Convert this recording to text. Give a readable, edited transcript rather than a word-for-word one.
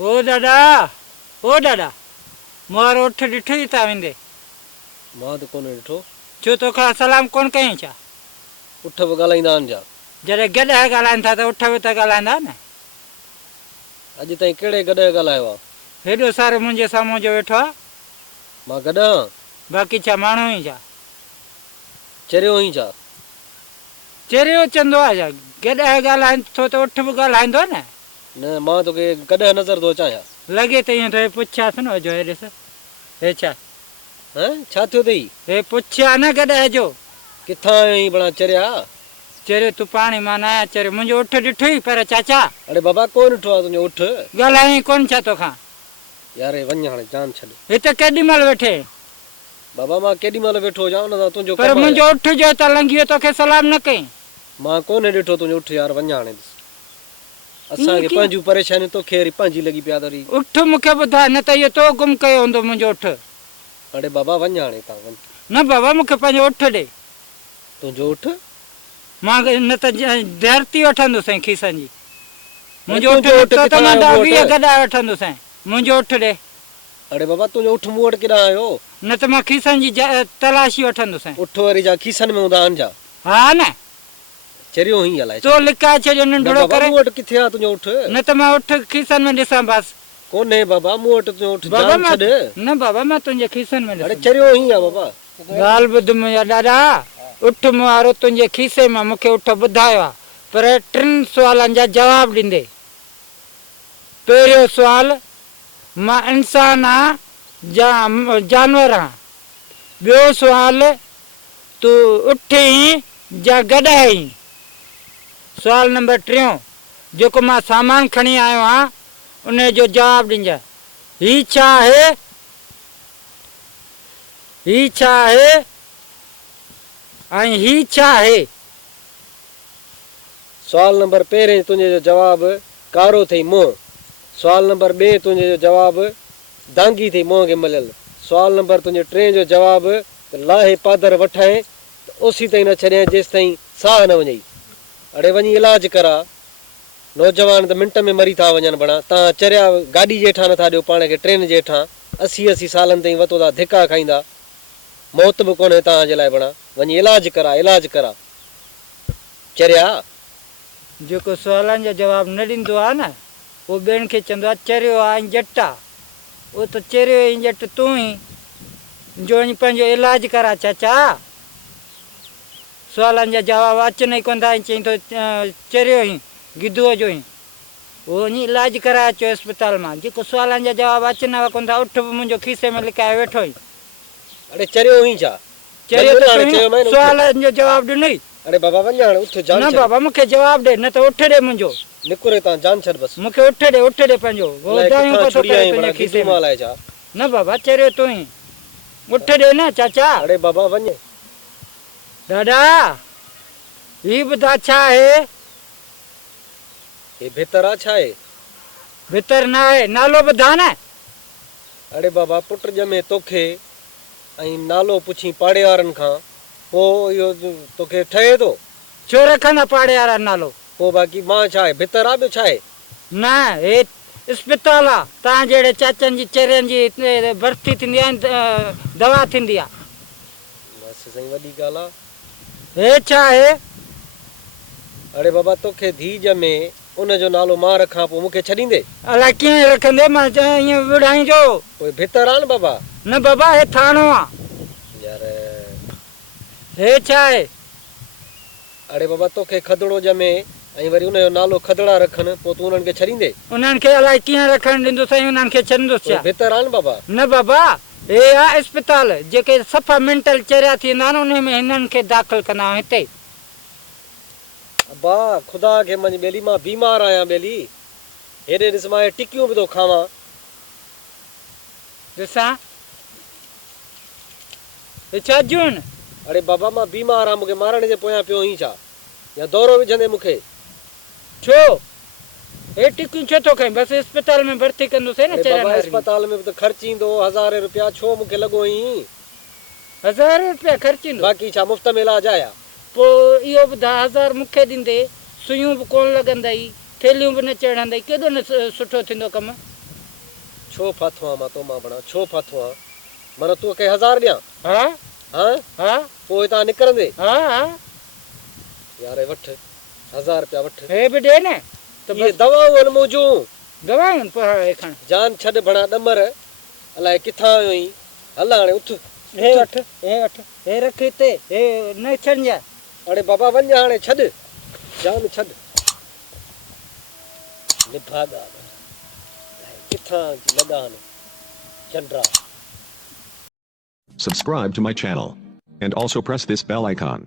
ओ दादा, ओ दादा, मोर उठ ॾिठो ई था वेंदे। मां त कोन ॾिठो। छो तोखां सलाम कोन कई छा? उठ बि ॻाल्हाईंदा आहिनि छा? जॾहिं गॾु ॻाल्हाइनि था त उठ बि त ॻाल्हाईंदा न। अॼु ताईं कहिड़े गॾु ॻाल्हायो आहे? हेॾो सारो मुंहिंजे साम्हूं जो वेठो आहे। मां गॾु आहियां? बाक़ी छा माण्हू ई छा? चरियो ई छा? चरियो चवंदो आहे छा? गॾु ॻाल्हाइनि थो त उठ बि ॻाल्हाईंदो न। न मां तोखे गॾु नज़र थो अचां छा? लॻे त ईअं तो पुछियासि न जो हे ॾिस हे छा? छा थियो अथई? हे पुछिया न गॾु जो किथां आयो आहीं भला चरिया? चरियो तूं पाणी मां न आया चरियो मुंहिंजो उठ ॾिठो ई पर चाचा। अड़े बाबा कोन ॾिठो आहे तुंहिंजो उठ। ॻाल्हाई कोन छा तोखां? यार वञ हाणे जान छॾ। हिते केॾी महिल वेठे? बाबा मां केॾी महिल वेठो हुजां हुन सां तुंहिंजो पर मुंहिंजो उठ जो त लंघी वियो तोखे सलाम न कई। मां कोन ॾिठो तुंहिंजो उठ यार वञ हाणे। असांखे पंहिंजूं परेशानियूं तोखे वरी पंहिंजी लॻी पिया अथई। उठ मूंखे ॿुधाए न त इहो तो गुम कयो हूंदो मुंहिंजो उठ। अड़े बाबा वञ हाणे तव्हां वञ। न बाबा मूंखे पंहिंजो उठ ॾे। तुंहिंजो उठ? मां न त धरती वठंदुसि खीसनि जी। मुंहिंजो उठ त मां 20 गॾा वठंदुसि। मुंहिंजो उठ ॾे। अड़े बाबा तुंहिंजो उठ मूं वटि केॾां आयो? न त मां खीसनि जी तलाशी वठंदुसि। उठ वरी छा खीसनि में हूंदा आहिनि छा? हा न चरियो ई अलाए तो लिकाए छॾियो नंढड़ो करे। मूं वटि किथे आहे तुंहिंजो उठ? न त मां उठ खीसनि में ॾिसां बसि। कोन्हे बाबा मूं वटि तुंहिंजो उठ जान छॾ। न बाबा मां तुंहिंजे खीसनि में अड़े चरियो ई आहे बाबा। ॻाल्हि ॿुध मुंहिंजा ॾाॾा उठ वारो तुंहिंजे खीसे मां मूंखे उठ ॿुधायो आहे पर 3 सुवालनि जा जवाब ॾींदे। पहिरियों सुवाल मां इंसान आहियां जानवर आहियां। ॿियो सुवाल तूं उठ आहीं या गॾु आहीं। सुवाल नंबर 3 जेको मां सामान खणी आयो आहियां उन जो जवाबु ॾिजांइ। ही छा आहे? ही छा आहे ऐं ही छा आहे? सुवाल नंबर पहिरें तुंहिंजे जो जवाबु कारो अथई मुंहुं। सुवाल नंबर 2 तुंहिंजे जो जवाबु दांगी अथई मुंहं खे मलियल। सुवाल नंबर तुंहिंजे 3 जो जवाबु लाहे पादर वठाए त ओसी ताईं न छॾे जेसि ताईं साह न वञई। अड़े वञी इलाज करा। नौजवान त मिंट में मरी था वञनि बणा। तव्हां चरिया गाॾी जे हेठां नथा ॾियो पाण खे ट्रेन जे हेठां। 80 सालनि ताईं वतो था धिका खाईंदा। मौत बि कोन्हे तव्हांजे लाइ बणा। वञी इलाज करा इलाज करा। चरिया जेको सुवालनि जा जवाब न ॾींदो आहे न उहो ॿियनि खे चवंदो आहे चरियो आहे ऐं जट आहे। उहो त चरियो ऐं जट तूं ई जो वञी पंहिंजो इलाजु करा चाचा। सुवालनि जा जवाब अचनि ई कोन था चई थो चरियो ई गिदुअ जो ई। उहो वञी इलाजु कराए अचो अस्पताल मां। जेको सुवालनि जा जवाब अचनि कोन था उठ बि मुंहिंजो खीसे में लिकाए वेठो ई। अड़े चरियो ई छा? चरियो सुवालनि जो जवाबु ॾिनई। अरे बाबा वञ हाणे उठ जान न बाबा मूंखे जवाबु ॾे न त उठ ॾे मुंहिंजो। निकुरे तव्हां जान छॾ बसि। मूंखे उठ ॾे पंहिंजो। न बाबा चरियो तूं ई उठ ॾे न चाचा। अरे बाबा वञ। दादा ही ॿुधा छा आहे? हे भितर आहे छा आहे? भितर न आहे नालो ॿुधा न। अड़े बाबा पुट ॼमे तोखे ऐं नालो पुछी पाड़े वारनि खां पोइ इहो तोखे ठहे थो? छो रखंदा पाड़े वारा नालो? पोइ बाक़ी मां छा आहे भितर आहे ॿियो छा आहे? न हे अस्पताल आहे। तव्हां जहिड़े चाचनि जी चरियनि जी भर्ती थींदी आहे दवा थींदी आहे। बसि साईं वॾी ॻाल्हि आहे। हे छा आहे? अड़े बाबा तोखे धीउ ॼमे उनजो नालो मां रखां पोइ मूंखे छॾींदे? अलाए कीअं रखंदे मां ईअं विढ़ाईंदो। पोइ भितर आहे न बाबा। न बाबा हे थाणो आहे यार। हे छा आहे? अड़े बाबा तोखे खदड़ो ॼमे ऐं वरी उनजो नालो खदड़ा रखनि पोइ तूं उन्हनि खे छॾींदे? उन्हनि खे अलाए कीअं रखणु ॾींदो साईं उन्हनि खे छॾींदुसि छा? भितर आहे न बाबा। न बाबा हे आहे अस्पताल। जेके सफ़ा मेंटल चरिया थींदा आहिनि उन में हिननि खे दाख़िल कंदा आहियूं हिते। अब्बा ख़ुदा खे मञ ॿेली मां बीमार आहियां ॿेली। हेॾे ॾिस मां टिकियूं बि थो खावां। ॾिसां हे छा जून? अड़े बाबा मां बीमार आहियां मूंखे मारण जे पोयां पियो ई छा या दौरो विझंदे मूंखे? छो हे टिकियूं छो थो खाई? बसि अस्पताल में भर्ती कंदुसि न। बाबा अस्पताल में त ख़र्च ईंदो 1000 रुपया। छो मूंखे लॻो ई 1000 रुपया ख़र्च ईंदो? बाक़ी छा मुफ़्त में इलाज आया? पोइ इहो ॿुधा 1000 मूंखे ॾींदे सुयूं बि कोन लॻंदई थेलियूं बि न चढ़ंदई केॾो न सुठो थींदो कमु। छो फाथो मां तो मां बणा छो फाथो मन तू के 1000 ॾियां हा हां हा पोइ हितां निकिरंदे हा हा यार वठ 1000 रुपया वठ हे बि ॾे न त ये दवाऊं आहिनि मुंहिंजूं दवाऊं पर खण जान छॾ बणा ॾमर अलाए किथां आयो आहीं हल हाणे उथ हे वठ हे रख हिते हे न छॾजांइ अड़े बाबा वञ हाणे छॾ जान छॾ निभा ॻाल्हि किथां जी लॻान चंड्रा Subscribe to my channel. And also press this bell icon.